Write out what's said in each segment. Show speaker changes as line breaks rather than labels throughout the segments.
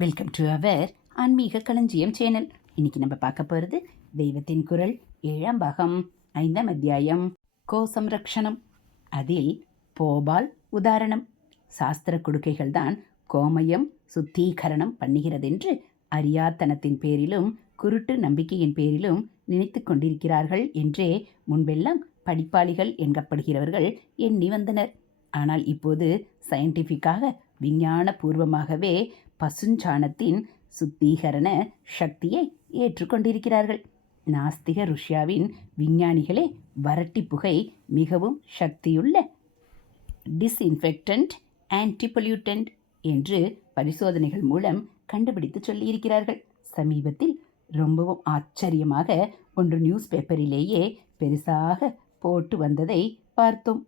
Welcome to our ஆன்மீக களஞ்சியம் channel இன்னைக்கு நம்ம பார்க்க போகிறது தெய்வத்தின் குரல் ஏழாம் பாகம் ஐந்தாம் அத்தியாயம் கோசம்ரக்ஷணம் அதில் போபால் உதாரணம். சாஸ்திர கொடுக்கைகள் தான் கோமயம் சுத்தீகரணம் பண்ணுகிறதென்று அறியாத்தனத்தின் பேரிலும் குருட்டு நம்பிக்கையின் பேரிலும் நினைத்து கொண்டிருக்கிறார்கள் என்றே முன்பெல்லாம் படிப்பாளிகள் என்கப்படுகிறவர்கள் எண்ணி வந்தனர். ஆனால் இப்போது சயின்டிஃபிக்காக விஞ்ஞான பூர்வமாகவே பசுஞ்சாணத்தின் சுத்தீகரண சக்தியை ஏற்றுக்கொண்டிருக்கிறார்கள். நாஸ்திக ருஷ்யாவின் விஞ்ஞானிகளே வறட்டி புகை மிகவும் சக்தியுள்ள டிஸ்இன்ஃபெக்டன்ட் ஆன்டிபொல்யூட்டன்ட் என்று பரிசோதனைகள் மூலம் கண்டுபிடித்து சொல்லியிருக்கிறார்கள். சமீபத்தில் ரொம்பவும் ஆச்சரியமாக ஒன்று நியூஸ் பேப்பரிலேயே பெருசாக போட்டு வந்ததை பார்த்தோம்.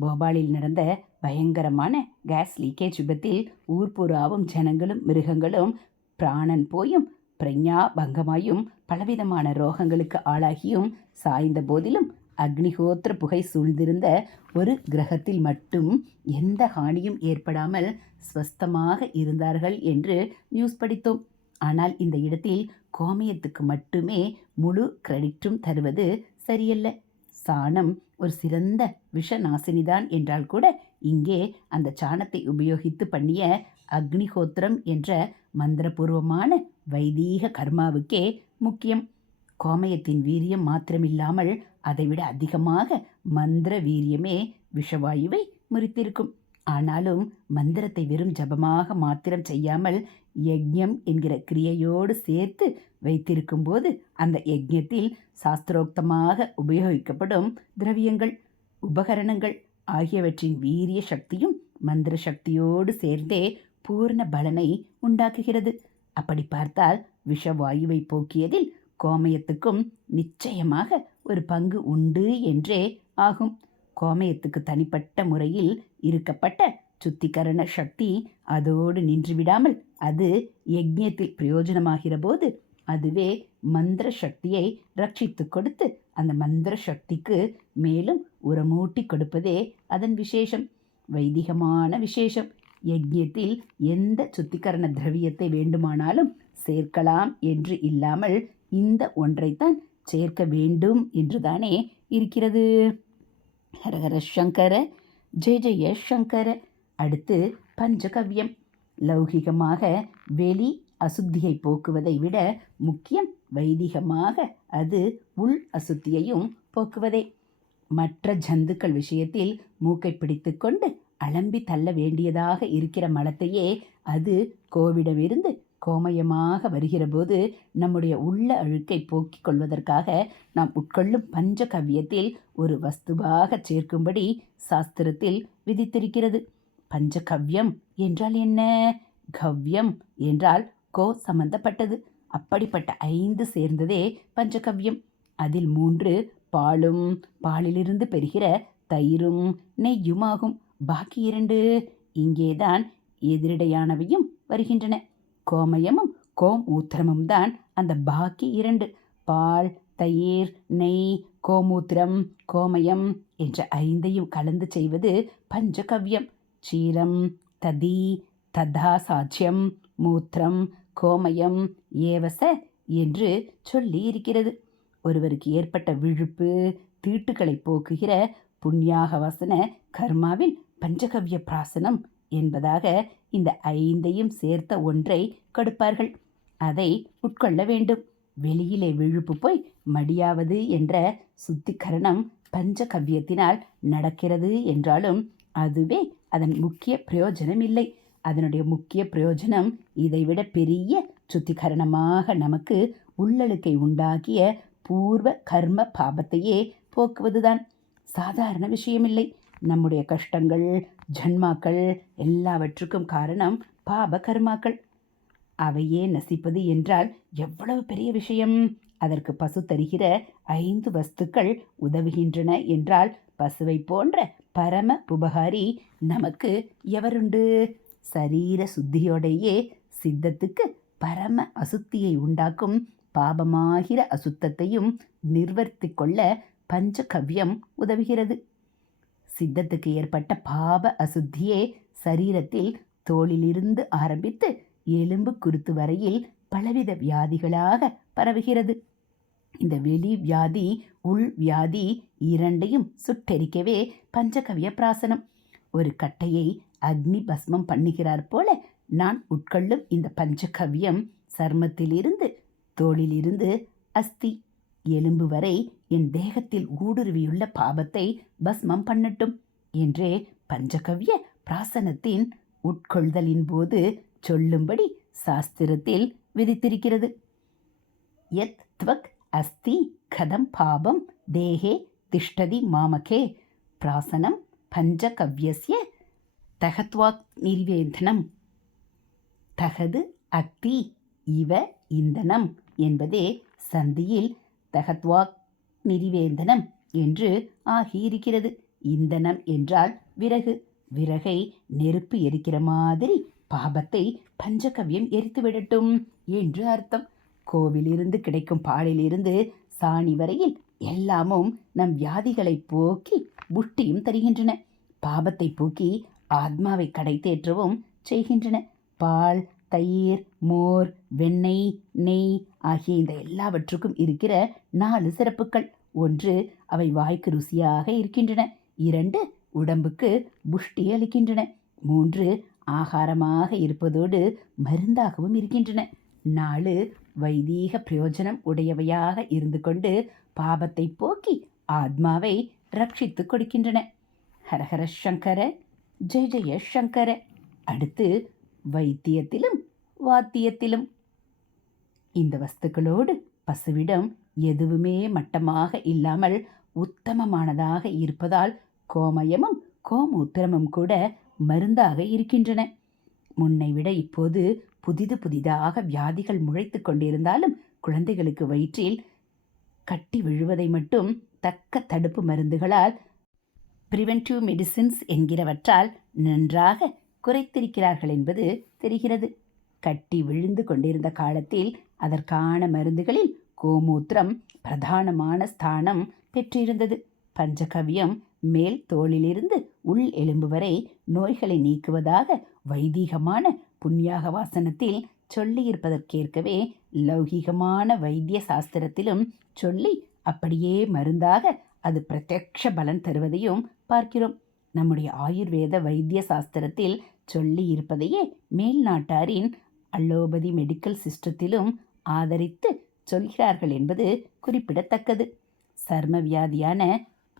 போபாலில் நடந்த பயங்கரமான கேஸ் லீக்கேஜ் விபத்தில் ஊர் பூராவும் ஜனங்களும் மிருகங்களும் பிராணன் போயும் பிரஞா பங்கமாயும் பலவிதமான ரோகங்களுக்கு ஆளாகியும் சாய்ந்த போதிலும் அக்னிஹோத்திர புகை சூழ்ந்திருந்த ஒரு கிரகத்தில் மட்டும் எந்த ஹானியும் ஏற்படாமல் ஸ்வஸ்தமாக இருந்தார்கள் என்று நியூஸ் படித்தோம். ஆனால் இந்த இடத்தில் கோமயத்துக்கு மட்டுமே முழு கிரெடிட்டும் தருவது சரியல்ல. சாணம் ஒரு சிறந்த விஷ நாசினிதான் என்றால் கூட இங்கே அந்த சாணத்தை உபயோகித்து பண்ணிய அக்னிஹோத்திரம் என்ற மந்திரபூர்வமான வைதீக கர்மாவுக்கே முக்கியம். கோமயத்தின் வீரியம் மாத்திரமில்லாமல் அதைவிட அதிகமாக மந்திர வீரியமே விஷவாயுவை முறித்திருக்கும். ஆனாலும் மந்திரத்தை வெறும் ஜபமாக மாத்திரம் செய்யாமல் யஜ்ஞம் என்கிற கிரியையோடு சேர்த்து வைத்திருக்கும்போது அந்த யஜ்ஞத்தில் சாஸ்திரோக்தமாக உபயோகிக்கப்படும் திரவியங்கள் உபகரணங்கள் ஆகியவற்றின் வீரிய சக்தியும் மந்திர சக்தியோடு சேர்ந்தே பூர்ண பலனை உண்டாக்குகிறது. அப்படி பார்த்தால் விஷவாயுவை போக்கியதில் கோமயத்துக்கும் நிச்சயமாக ஒரு பங்கு உண்டு என்றே ஆகும். கோமயத்துக்கு தனிப்பட்ட முறையில் இருக்கப்பட்ட சுத்திகரண சக்தி அதோடு நின்றுவிடாமல் அது யஜ்யத்தில் பிரயோஜனமாகிற போது அதுவே மந்திர சக்தியை ரட்சித்து கொடுத்து அந்த மந்திர சக்திக்கு மேலும் உரமூட்டி கொடுப்பதே அதன் விசேஷம். வைதிகமான விசேஷம். யஜ்யத்தில் எந்த சுத்திகரண திரவியத்தை வேண்டுமானாலும் சேர்க்கலாம் என்று இல்லாமல் இந்த ஒன்றைத்தான் சேர்க்க வேண்டும் என்றுதானே இருக்கிறது. ஹரஹர சங்கர ஜெய ஜெய சங்கர. அடுத்து பஞ்சகவ்யம். லௌகிகமாக வெளி அசுத்தியை போக்குவதை விட முக்கியம் வைதிகமாக அது உள் அசுத்தியையும் போக்குவதே. மற்ற ஜந்துக்கள் விஷயத்தில் மூக்கை பிடித்து கொண்டு அலம்பி தள்ள வேண்டியதாக இருக்கிற மலத்தையே அது கோவிடமிருந்து கோமயமாக வருகிறபோது நம்முடைய உள்ள அழுக்கை போக்கிக் கொள்வதற்காக நாம் உட்கொள்ளும் பஞ்சகவ்யத்தில் ஒரு வஸ்துவாக சேர்க்கும்படி சாஸ்திரத்தில் விதித்திருக்கிறது. பஞ்சகவ்யம் என்றால் என்ன? கவ்யம் என்றால் கோ சம்பந்தப்பட்டது. அப்படிப்பட்ட ஐந்து சேர்ந்ததே பஞ்சகவ்யம். அதில் மூன்று பாலும் பாலிலிருந்து பெறுகிற தயிரும் நெய்யுமாகும். பாக்கி இரண்டு இங்கேதான் எதிரிடையானவையும் வருகின்றன. கோமயமும் கோமூத்திரமும் தான் அந்த பாக்கி இரண்டு. பால் தயிர் நெய் கோமூத்திரம் கோமயம் என்ற ஐந்தையும் கலந்து செய்வது பஞ்சகவ்யம். சீரம் ததி ததா சாட்சியம் மூத்திரம் கோமயம் ஏவச என்று சொல்லி இருக்கிறது. ஒருவருக்கு ஏற்பட்ட விழுப்பு தீட்டுக்களை போக்குகிற புண்ணியாக வசன கர்மாவில் பஞ்சகவ்ய பிராசனம் என்பதாக இந்த ஐந்தையும் சேர்த்த ஒன்றை கொடுப்பார்கள். அதை உட்கொள்ள வேண்டும். வெளியிலே விழுப்பு போய் மடியாவது என்ற சுத்திகரணம் பஞ்சகவ்யத்தினால் நடக்கிறது என்றாலும் அதுவே அதன் முக்கிய பிரயோஜனம் இல்லை அதனுடைய முக்கிய பிரயோஜனம் இதைவிட பெரிய சுத்திகரணமாக நமக்கு உள்ளழுக்கை உண்டாக்கிய பூர்வ கர்ம பாபத்தையே போக்குவதுதான். சாதாரண விஷயமில்லை. நம்முடைய கஷ்டங்கள் ஜன்மாக்கள் எல்லாவற்றுக்கும் காரணம் பாப கர்மாக்கள். அவையே நசிப்பது என்றால் எவ்வளவு பெரிய விஷயம்? அதற்கு பசு தருகிற ஐந்து வஸ்துக்கள் உதவுகின்றன என்றால் பசுவை போன்ற பரம உபகாரி நமக்கு எவருண்டு? சரீர சுத்தியோடையே சித்தத்துக்கு பரம அசுத்தியை உண்டாக்கும் பாபமாகிற அசுத்தத்தையும் நிர்வர்த்தி கொள்ள பஞ்சகவ்யம் உதவுகிறது. சித்தத்துக்கு ஏற்பட்ட பாவ அசுத்தியே சரீரத்தில் தோளிலிருந்து ஆரம்பித்து எலும்பு குருத்து வரையில் பலவித வியாதிகளாக பரவுகிறது. இந்த வெளி வியாதி உள் வியாதி இரண்டையும் சுட்டெரிக்கவே பஞ்சகவிய பிராசனம். ஒரு கட்டையை அக்னி பஸ்மம் பண்ணுகிறார் போல நான் உட்கொள்ளும் இந்த பஞ்சகவ்யம் சர்மத்திலிருந்து தோளிலிருந்து அஸ்தி. எலும்பு வரை என் தேகத்தில் ஊடுருவியுள்ள பாபத்தை பஸ்மம் பண்ணட்டும் என்றே பஞ்சகவ்ய பிராசனத்தின் உட்கொள்தலின் போது சொல்லும்படி சாஸ்திரத்தில் விதித்திருக்கிறது. எத் துவக் அஸ்தி கதம் பாபம் தேகே திஷ்டதி மாமகே பிராசனம் பஞ்சகவ்யசிய தகத்வாக் நிர்வேதனம். தகது அக்தி இவ இந்தனம் என்பதே சந்தியில் தகத்வாக் நிரிவேந்தனம் என்று ஆகியிருக்கிறது. இந்தனம் என்றால் விறகு. விறகை நெருப்பு எரிக்கிற மாதிரி பாபத்தை பஞ்சகவ்யம் எரித்து விடட்டும் என்று அர்த்தம். கோவிலிருந்து கிடைக்கும் பாலிலிருந்து சாணி வரையில் எல்லாமும் நம் வியாதிகளை போக்கி புஷ்டியும் தருகின்றன. பாபத்தை போக்கி ஆத்மாவை கடை தேற்றவும் செய்கின்றன. பால் தயிர் மோர் வெண்ணெய் நெய் ஆகிய இந்த எல்லாவற்றுக்கும் இருக்கிற நாலு சிறப்புகள். ஒன்று அவை வாய்க்கு ருசியாக இருக்கின்றன. இரண்டு உடம்புக்கு புஷ்டி அளிக்கின்றன. மூன்று ஆகாரமாக இருப்பதோடு மருந்தாகவும் இருக்கின்றன. நாலு வைதீக பிரயோஜனம் உடையவையாக இருந்து கொண்டு பாபத்தை போக்கி ஆத்மாவை ரட்சித்து கொடுக்கின்றன. ஹரஹர சங்கர ஜெய ஜெய சங்கர. அடுத்து வைத்தியத்திலும் வாத்தியத்திலும். இந்த வஸ்துக்களோடு பசுவிடம் எதுவுமே மட்டமாக இல்லாமல் உத்தமமானதாக இருப்பதால் கோமயமும் கோமூத்திரமும் கூட மருந்தாக இருக்கின்றன. முன்னை விட இப்போது புதிது புதிதாக வியாதிகள் முளைத்து கொண்டிருந்தாலும் குழந்தைகளுக்கு வயிற்றில் கட்டி விழுவதை மட்டும் தக்க தடுப்பு மருந்துகளால் பிரிவென்டிவ் மெடிசின்ஸ் என்கிறவற்றால் நன்றாக குறைத்திருக்கிறார்கள் என்பது தெரிகிறது. கட்டி விழுந்து கொண்டிருந்த காலத்தில் அதற்கான மருந்துகளில் கோமூத்திரம் பிரதானமான ஸ்தானம் பெற்றிருந்தது. பஞ்சகவியம் மேல் தோளிலிருந்து உள் எலும்பு வரை நோய்களை நீக்குவதாக வைதீகமான புண்ணியாக வாசனத்தில் சொல்லியிருப்பதற்கேற்கவே லௌகிகமான வைத்திய சாஸ்திரத்திலும் சொல்லி அப்படியே மருந்தாக அது பிரத்யக்ஷ பலன் தருவதையும் பார்க்கிறோம். நம்முடைய ஆயுர்வேத வைத்திய சாஸ்திரத்தில் சொல்லி இருப்பதையே மேல் நாட்டாரின் அலோபதி மெடிக்கல் சிஸ்டத்திலும் ஆதரித்து சொல்கிறார்கள் என்பது குறிப்பிடத்தக்கது. சர்ம வியாதியான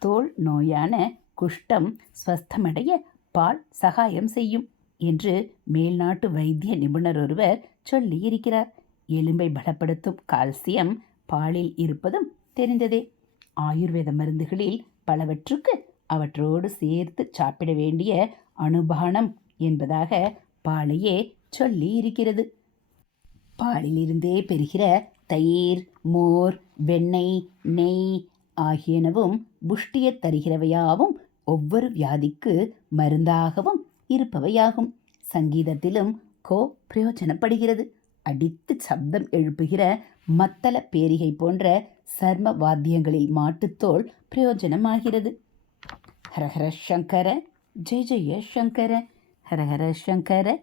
தோல் நோயான குஷ்டம் ஸ்வஸ்தமடைய பால் சகாயம் செய்யும் என்று மேல்நாட்டு வைத்திய நிபுணர் ஒருவர் சொல்லியிருக்கிறார். எலும்பை பலப்படுத்தும் கால்சியம் பாலில் இருப்பதும் தெரிந்ததே. ஆயுர்வேத மருந்துகளில் பலவற்றுக்கு அவற்றோடு சேர்த்து சாப்பிட வேண்டிய அனுபானம் என்பதாக பாலையே சொல்லி இருக்கிறது. பாலிலிருந்தே பெறுகிற தயிர் மோர் வெண்ணெய் நெய் ஆகியனவும் புஷ்டியத் தருகிறவையாவும் ஒவ்வொரு வியாதிக்கு மருந்தாகவும் இருப்பவையாகும். சங்கீதத்திலும் கோ பிரயோஜனப்படுகிறது. அடித்து சப்தம் எழுப்புகிற மத்தள பேரிகை போன்ற சர்ம வாத்தியங்களில் மாட்டுத்தோல் பிரயோஜனமாகிறது. ஹரஹர சங்கர ஜெய ஜெய சங்கர ஹரஹர சங்கர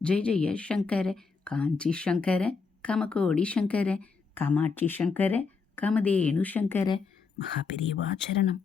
ஜெய ஜெய சங்கர காஞ்சி சங்கர கமகோடி சங்கர காமாட்சி சங்கர கமதேனு சங்கர மகாபெரியவாச்சரணம்